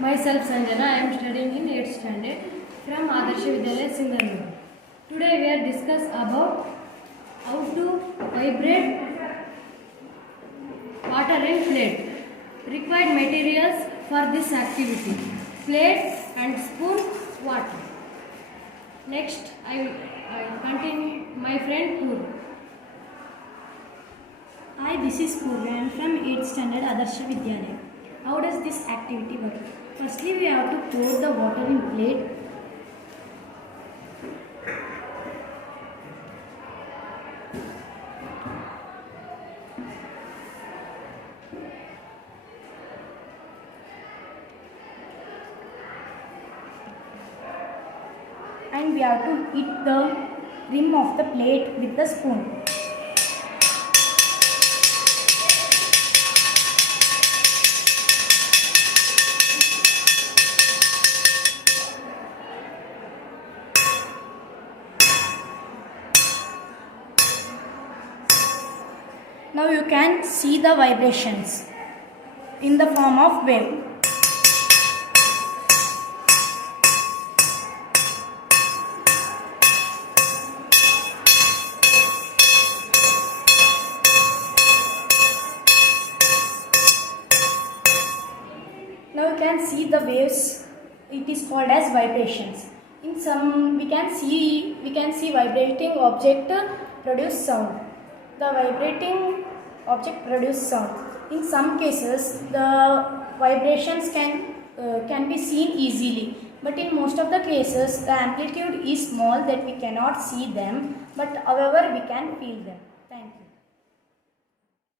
Myself Sanjana, I am studying in 8th standard from Adarsh Vidyalaya Singarnur. Today we are discuss about how to vibrate water and plate. Required materials for this activity: plate and spoon, water. Next I continue my friend Pur. Hi, this is Purva. I am from 8th standard Adarsh Vidyalaya. How does this activity work? Firstly, we have to pour the water in plate. And we have to hit the rim of the plate with the spoon. Now you can see the vibrations in the form of wave. Now you can see the waves. It is called as vibrations. In some we can see vibrating object produce sound. The vibrating object produce sound. In some cases the vibrations can be seen easily, but in most of the cases the amplitude is small that we cannot see them, but however we can feel them.